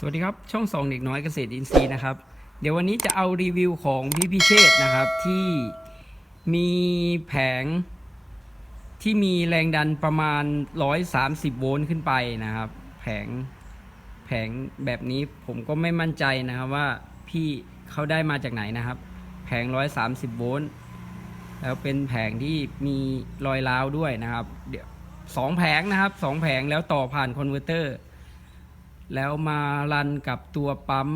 สวัสดีครับ ช่องสองเด็กน้อยเกษตรอินทรีย์นะครับ เดี๋ยววันนี้จะเอารีวิวของพี่พิเชษนะครับ ที่มีแผงที่มีแรงดันประมาณ 130 โวลต์ขึ้นไปนะครับ แผงแผงแบบนี้ผมก็ไม่มั่นใจนะครับว่าพี่เขาได้มาจากไหนนะครับ แผง 130 โวลต์แล้วเป็นแผงที่มีรอยร้าวด้วยนะครับเดี๋ยวสองแผงนะครับสองแผงแล้วต่อผ่านคอนเวอร์เตอร์ แล้วมารันกับตัวปั๊ม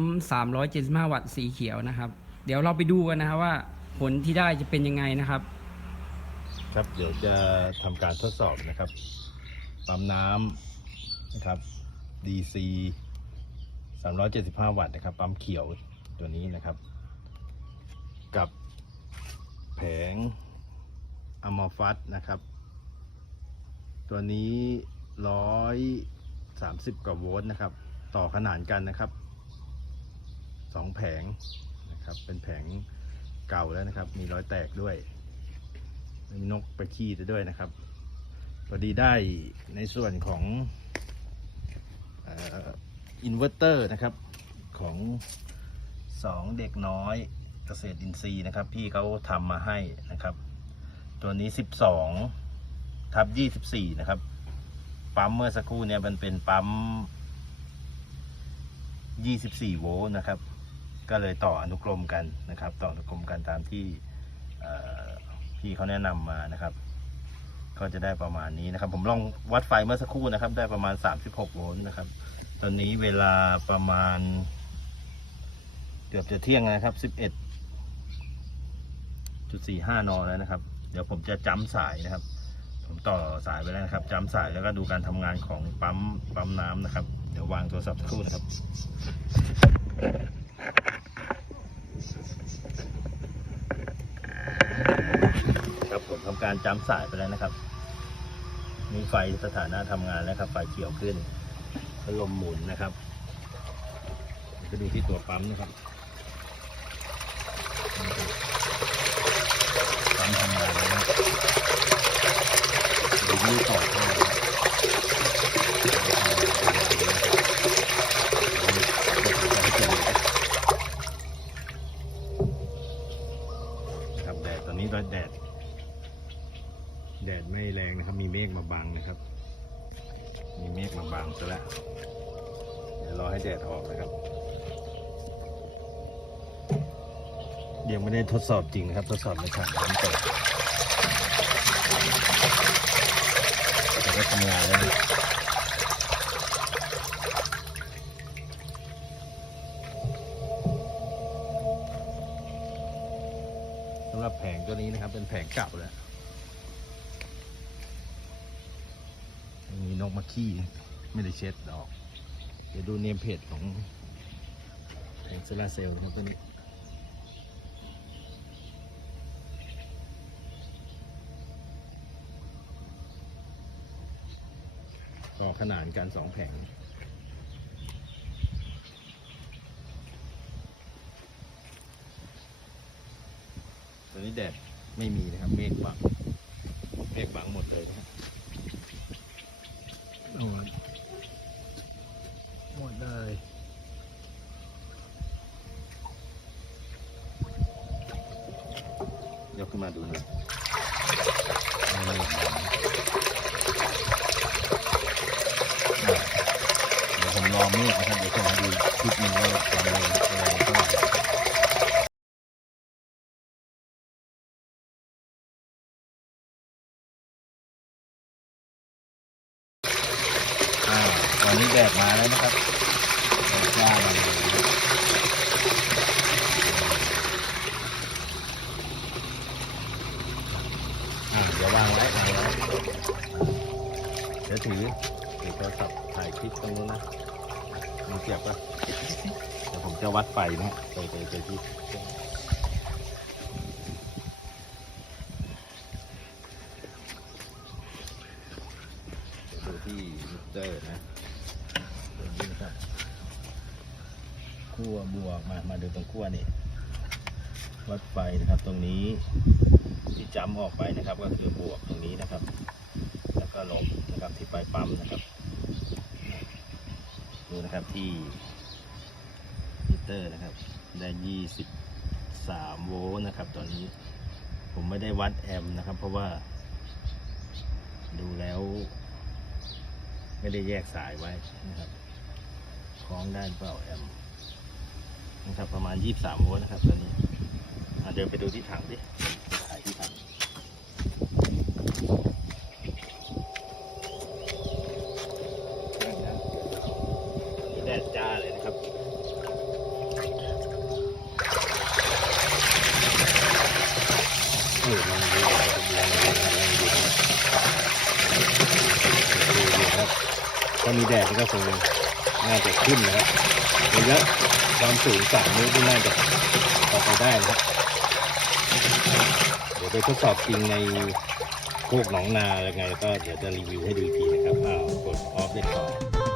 375 วัตต์สีเขียวนะครับ เดี๋ยวเราไปดูกันนะครับว่าผลที่ได้จะเป็นยังไงนะครับ ครับเดี๋ยวจะทำการทดสอบนะครับ ปั๊มน้ำนะครับ DC 375 วัตต์นะครับ ปั๊มเขียวตัวนี้นะครับ กับแผงอะมอฟัสนะครับ ตัวนี้ร้อย 30 กว่าโวลต์นะครับ ต่อขนานกันนะครับสองแผงนะครับ เป็นแผงเก่าแล้วนะครับ มีรอยแตกด้วย มีนกไปขี้ด้วยนะครับพอดีได้ในส่วนของอินเวอร์เตอร์นะครับของสองเด็กน้อยเกษตรอินทรีย์นะครับ พี่เขาทำมาให้นะครับ ตัวนี้ 12 ทับ 24 นะครับ ปั๊มเมื่อสักครู่เนี่ยมันเป็นปั๊ม 24 โวลต์นะครับ ก็เลยต่ออนุกรมกันนะครับ ต่ออนุกรมกันตามที่พี่เขาแนะนำมานะครับ ก็จะได้ประมาณนี้นะครับ ผมลองวัดไฟเมื่อสักครู่นะครับ ได้ประมาณ 36 โวลต์นะครับ ตอนนี้เวลาประมาณ เกือบจะเที่ยงนะครับ 11.45 น แล้วนะครับ เดี๋ยวผมจะจ้ำสายนะครับ ผมต่อสายไปแล้วนะครับจำสายแล้วก็ดูการทำงานของปั๊มปั๊มน้ำนะครับ เดี๋ยววางโทรศัพท์สักครู่นะครับครับผมทำการจำสายไปแล้วนะครับ มีไฟสถานะทำงานแล้วครับ ไฟเขียวขึ้นพัดลมหมุนนะครับก็ดูที่ตัวปั๊มนะครับปั๊มทำงานแล้วนะดูนี่ต่อท่อนะครับครับแดดตอนนี้แดด แดดไม่แรงนะครับ มีเมฆมาบังนะครับ มีเมฆมาบังซะแล้วเดี๋ยวรอให้แดดออกนะครับยังไม่ได้ทดสอบจริงนะครับ ทดสอบในถังน้ำเปิดแต่ก็ทำงานแล้วนะสำหรับแผงตัวนี้นะครับ เป็นแผงเก่าแล้ว นกมาขี้ ไม่ได้เช็ดดอก เดี๋ยวดูเนมเพจของแผงโซลาร์เซลล์นะครับตัวนี้ต่อขนานกันสองแผงตัวนี้แดดไม่มีนะครับ เมฆบัง เมฆบังหมดเลยนะครับ หมดหมดเลยยกขึ้นมาดูหน่อยนี่เดี๋ยวผมรอเมฆนะครับเดี๋ยวผมมาดูคลิปหนึงว่าความเร็ว แดดมาแล้วนะครับแดดจ้ามาเลยเดี๋ยววางไว้วางไว้เดี๋ยวถือถือโทรศัพท์ถ่ายคลิปตรงนู้นนะมีเสียบปะเดี๋ยวผมจะวัดไฟนะไปไปไปที่เดี๋ยวดูที่มิ เตอร์นะตัวนี้นะครับขั้วบวกมา มาดูตรงขั้วนี่ วัดไฟนะครับตรงนี้ที่จำออกไปนะครับ ก็คือบวกตรงนี้นะครับ แล้วก็ลบนะครับที่ปลายปั๊มนะครับดูนะครับที่มิเตอร์นะครับ ได้ยี่สิบสามโวลต์นะครับ ตอนนี้ผมไม่ได้วัดแอมป์นะครับ เพราะว่าดูแล้ว ไม่ได้แยกสายไว้นะครับคล้องด้านเปล่าแอมป์นะครับประมาณ 23โวลต์นะครับตอนนี้อะเดินไปดูที่ถังดิถ่ายที่ถังแดดจ้าเลยนะครับ เออลองดูลองดูลองดูลองดูนะครับ ถ้ามีแดดมันก็คงน่าจะขึ้นนะครับระยะความสูงสามเมตรนี่น่าจะพอไปได้นะครับเดี๋ยวไปทดสอบจริงในโคกหนองนาอะไรไง ก็เดี๋ยวจะรีวิวให้ดูอีกทีนะครับอ้าวกดออฟเล่นก่อน